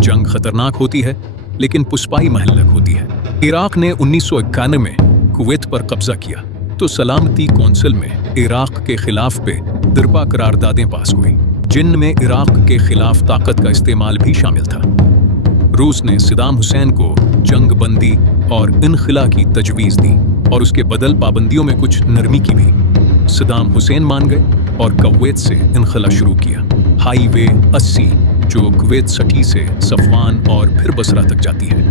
जंग खतरनाक होती है, लेकिन पुष्पाई महल्लक होती है। इराक ने 1991 में कुवैत पर कब्जा किया तो सलामती कौंसिल में इराक के खिलाफ पे दिरपा करारदादें पास हुई, जिनमें इराक के खिलाफ ताकत का इस्तेमाल भी शामिल था। रूस ने सद्दाम हुसैन को जंग बंदी और इनखिला की तजवीज़ दी और उसके बदल पाबंदियों में कुछ नरमी की भी। सद्दाम हुसैन मान गए और कुवैत से इनखिला शुरू किया। हाईवे 80 जो कुवैत सिटी से सफवान और फिर बसरा तक जाती है,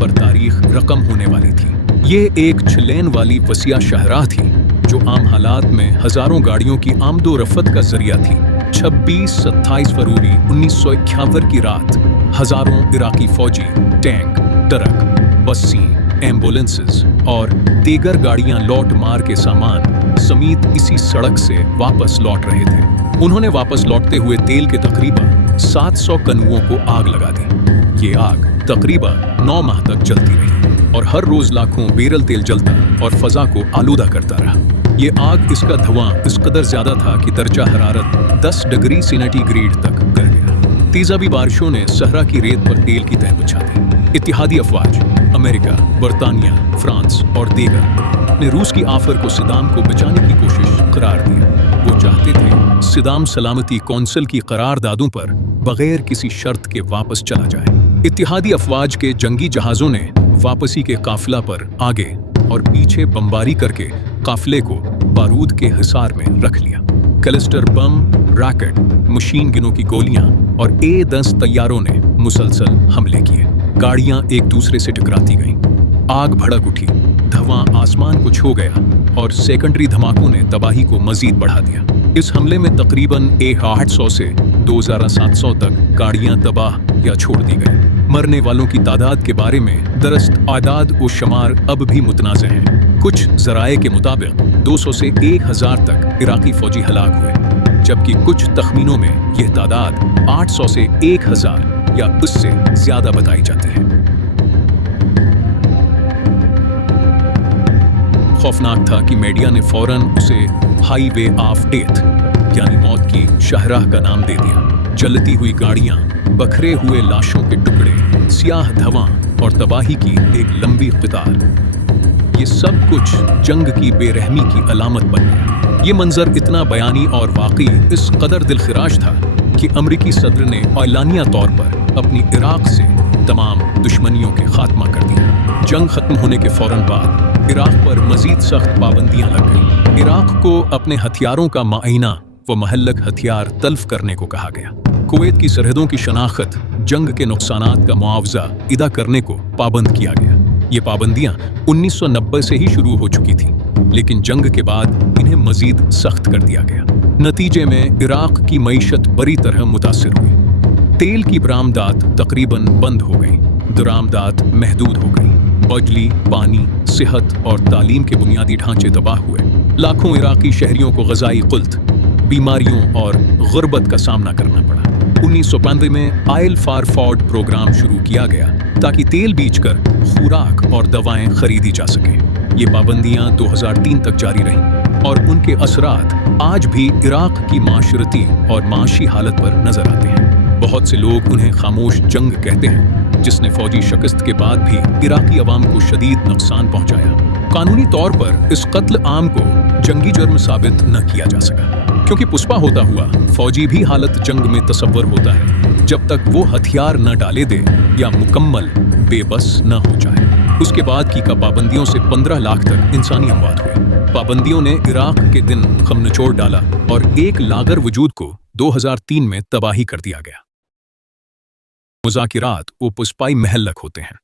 पर तारीख रकम होने वाली थी। ये एक 6 लेन वाली वसिया शाहराह थी जो आम हालात में हजारों गाड़ियों की आमदो रफत का जरिया थी। 26-27 फरवरी 1951 की रात हजारों इराकी फौजी टैंक, ट्रक, बसें, एम्बुलेंसेस और दीगर गाड़ियां लौट मार के सामान समेत इसी सड़क से वापस लौट रहे थे। उन्होंने वापस लौटते हुए तेल के तकरीबन 700 कनुओं को आग लगा दी। ये आग तकरीबन 9 माह तक जलती रही और हर रोज लाखों बैरल तेल जलता और फजा को आलूदा करता रहा। ये आग, इसका धुआं इस कदर ज्यादा था कि दर्जा हरारत 10 डिग्री सेंटीग्रेड तक गिर गया। तेजाबी बारिशों ने सहरा की रेत पर तेल की तह बिछा दी। इत्तेहादी अफवाज, अमेरिका, बरतानिया, फ्रांस और दीगर ने रूस की आफर को सद्दाम को बचाने की कोशिश करार दिया। वो चाहते थे सद्दाम सलामती कौंसिल की करारदादों पर बगैर किसी शर्त के वापस चला जाए। इत्तेहादी अफवाज के जंगी जहाजों ने वापसी के काफिला पर आगे और पीछे बमबारी करके काफिले को बारूद के हिसार में रख लिया। क्लस्टर बम, रॉकेट, मशीन गनों की गोलियां और A-10 तैयारों ने मुसलसल हमले किए। गाड़ियां एक दूसरे से टकराती गईं। आग भड़क उठी, धुआं आसमान को छू गया और सेकेंडरी धमाकों ने तबाही को मजीद बढ़ा दिया। इस हमले में तकरीबन 800 से 2700 तक गाड़ियां तबाह या छोड़ दी गई। मरने वालों की तादाद के बारे में दरअस्त आदाद व शुमार अब भी मुतनाज़ हैं। कुछ ज़राए के मुताबिक 200 से 1000 तक इराकी फौजी हलाक हुए, जबकि कुछ तखमीनों में यह तादाद 800 से 1000 या उससे ज़्यादा बताई जाती है। खौफनाक था कि मीडिया ने फौरन उसे हाईवे ऑफ डेथ यानी मौत की शाहराह का नाम दे दिया। जलती हुई गाड़ियां, बखरे हुए लाशों के टुकड़े, सियाह धुआं और तबाही की एक लंबी कतार, ये सब कुछ जंग की बेरहमी की अलामत बन गया। ये मंजर इतना बयानी और वाकई इस कदर दिलखिराश था कि अमरीकी सदर ने ऐलानिया तौर पर अपनी इराक से तमाम दुश्मनियों के खात्मा कर दिया। जंग खत्म होने के फौरन बाद इराक पर मजीद सख्त पाबंदियां लग गईं। इराक को अपने हथियारों का मुआयना व महल्लक हथियार तल्फ करने को कहा गया। कुवैत की सरहदों की शनाख्त, जंग के नुकसानात का मुआवजा अदा करने को पाबंद किया गया। ये पाबंदियां 1990 से ही शुरू हो चुकी थीं, लेकिन जंग के बाद इन्हें मजीद सख्त कर दिया गया। नतीजे में इराक की मईशत बुरी तरह मुतासिर हुई। तेल की बरामदात तकरीबन बंद हो गई, दरामदात महदूद हो गई। बिजली, पानी, सेहत और तालीम के बुनियादी ढांचे तबाह हुए। लाखों इराकी शहरियों को ग़ज़ाई क़ुल्त, बीमारियों और गुर्बत का सामना करना पड़ा। 1995 में आयल फॉर फॉड प्रोग्राम शुरू किया गया ताकि तेल बेचकर खुराक और दवाएं खरीदी जा सकें। ये पाबंदियां 2003 तक जारी रहीं और उनके असरात आज भी इराक की माशरती और माशी हालत पर नजर आते हैं। बहुत से लोग उन्हें खामोश जंग कहते हैं, जिसने फौजी शिकस्त के बाद भी इराकी अवाम को शदीद नुकसान पहुंचाया। कानूनी तौर पर इस कत्ल आम को जंगी जुर्म साबित न किया जा सका, क्योंकि पुष्पा होता हुआ फौजी भी हालत जंग में तसव्वुर होता है जब तक वो हथियार न डाले दे या मुकम्मल बेबस न हो जाए। उसके बाद की पाबंदियों से 15 लाख तक इंसानी अमवात हुई। पाबंदियों ने इराक के दिन खम निचोड़ डाला और एक लागर वजूद को 2003 में तबाही कर दिया गया। मुज़ाकिरात वो पुष्पाई महल्लक होते हैं।